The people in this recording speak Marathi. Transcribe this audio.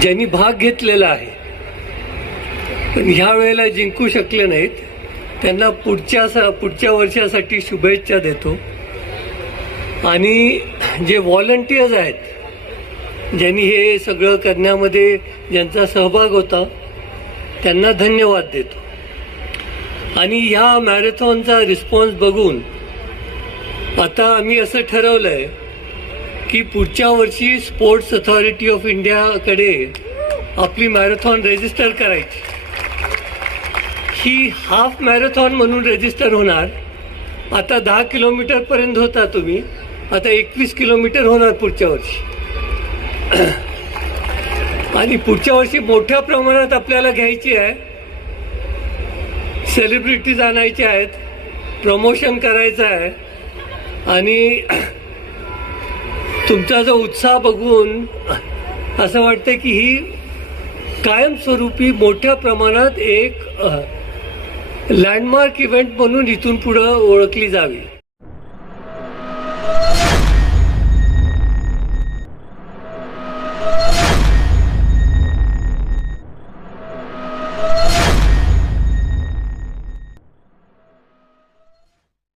ज्यांनी भाग घेतलेला आहे पण ह्या वेळेला जिंकू शकले नाहीत त्यांना पुढच्या पुढच्या वर्षासाठी शुभेच्छा देतो आणि जे व्हॉलंटियर्स आहेत ज्यांनी हे सगळं करण्यामध्ये ज्यांचा सहभाग होता त्यांना धन्यवाद देतो आणि ह्या मॅरेथॉनचा रिस्पॉन्स बघून आता आम्ही असं ठरवलं आहे की पुढच्या वर्षी स्पोर्ट्स अथॉरिटी ऑफ इंडियाकडे आपली मॅरेथॉन रजिस्टर करायची ही हाफ मॅरेथॉन म्हणून रजिस्टर होणार आता दहा किलोमीटरपर्यंत होता तुम्ही आता एकवीस किलोमीटर होणार पुढच्या वर्षी आणि पुढच्या वर्षी मोठ्या प्रमाणात आपल्याला घ्यायची आहे सेलिब्रिटीज आणायच्या आहेत प्रमोशन करायचं आहे आणि तुमचा जो उत्साह बघून असं वाटतं की ही कायमस्वरूपी मोठ्या प्रमाणात एक लँडमार्क इव्हेंट म्हणून इथून पुढं ओळखली जावी